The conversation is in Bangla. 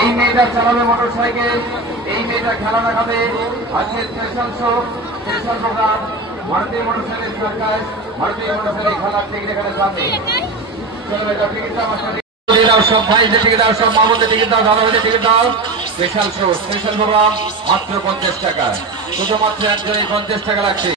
এই মেয়েটা চালাবে মোটরসাইকেল, এই মেয়েটা খেলা দেখাবে। আজকের স্পেশাল শো, স্পেশাল প্রোগ্রাম ভারতীয় মোটরসাইকেল সার্কাস, ভারতীয় মোটরসাইকেল খেলার টিকিট এখানে সামনে। চলো এটা টিকিট দাও, টিকিট দাও, সব ভাইদের টিকিট দাও, সব মামুদের টিকিট দাও, দাদাভাইদের টিকিট দাও। স্পেশাল শো, স্পেশাল প্রোগ্রাম মাত্র 50 টাকা, শুধুমাত্র একজনই 50 টাকা লাগছে।